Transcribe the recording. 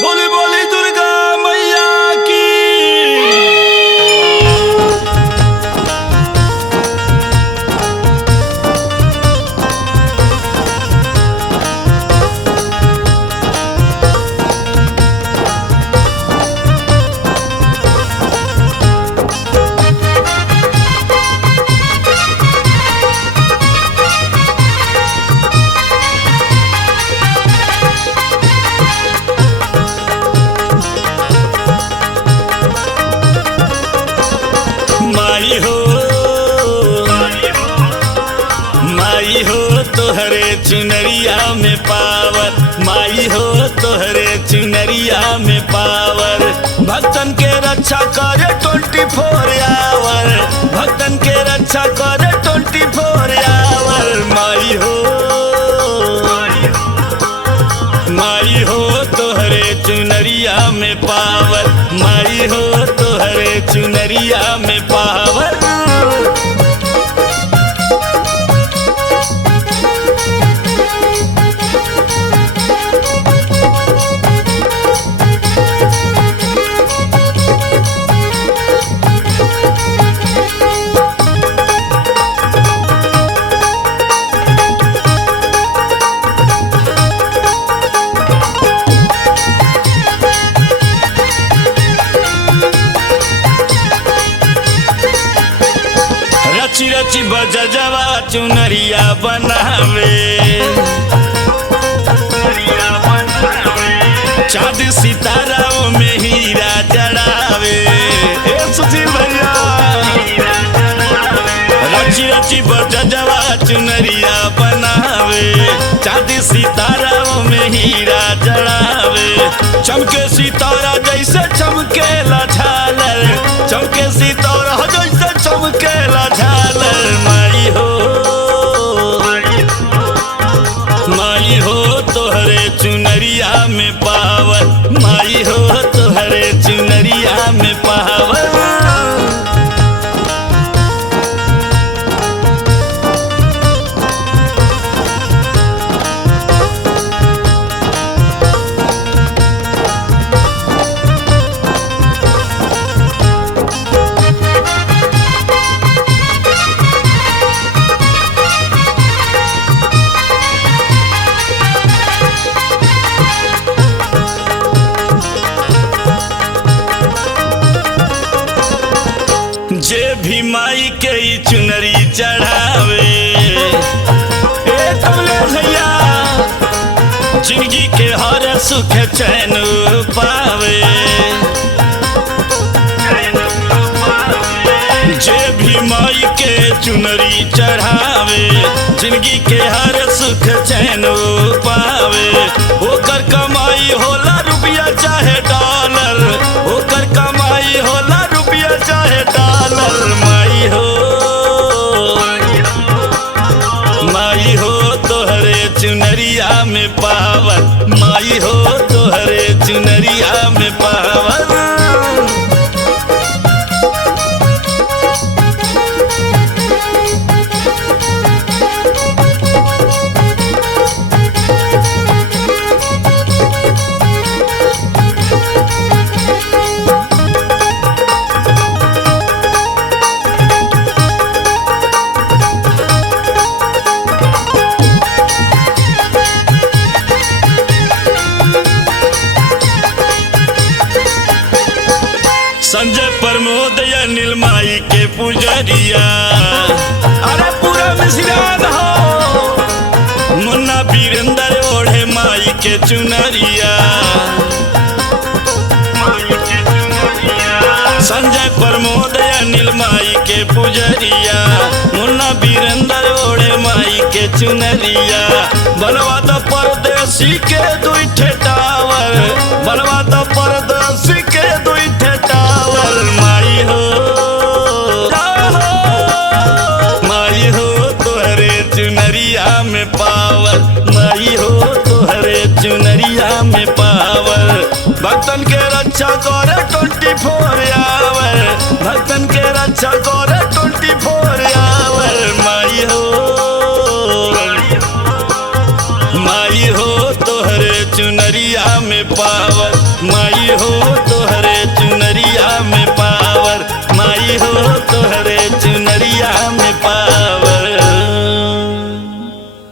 बोली बोली दुर्गा मैया की। माई हो तोहरे चुनरिया में पावर, माई हो तोहरे चुनरिया में पावर। भक्तन के रक्षा करे 24 आवर, भक्तन के रक्षा करे 24 आवर। माई हो तोहरे चुनरिया में पावर, माई हो तोहरे चुनरिया में पावर। रची रची बजवा चुनरिया बनावे, चाँद सिताराओं में हीरा जड़ावे। सुशील भैया रची रची बजवा चुनरिया बनावे, चाँद सिताराओं में हीरा जड़ावे। चमके सितारा जैसे चमकेला झालर, चमके सितारा जैसे चमकेला झालर। माई हो तोहरे चुनरिया में पावर, माई हो तोहरे चुनरिया में पावर। जे भी माई के चुनरी चढ़ावे, भैया जिंदगी के हर सुख चैन पावे। जे भी माई के चुनरी चढ़ावे, जिंदगी के हर सुख चैन पावे। ओकर कमाई होला रुपया चाहे डॉलर, ओकर कमाई होला रुपया चाहे डॉलर। माई हो तोहरे चुनरिया में पावर, माई हो तोहरे चुनरिया में पावर। संजय प्रमोद अनिल माई के पुजरिया, अरे पूरा मिश्रण हो। मुन्ना वीरेंद्र ओढ़े माई के चुनरिया, संजय प्रमोद अनिल माई के पुजरिया। मुन्ना वीरेंद्र ओढ़े माई के चुनरिया। बनवा तो परदेसी के दुई ठे टावर, बनवा तो परदेसी के दुई ठे टावर। माई हो तोहरे चुनरिया में पावर, माई हो तोहरे चुनरिया में पावर। भक्तन के रक्षा करे 24 आवर, भक्तन के रक्षा करे 24 आवर। माई हो तोहरे चुनरिया में पावर। माई हो तोहरे चुनरिया में पावर, माई हो तोहरे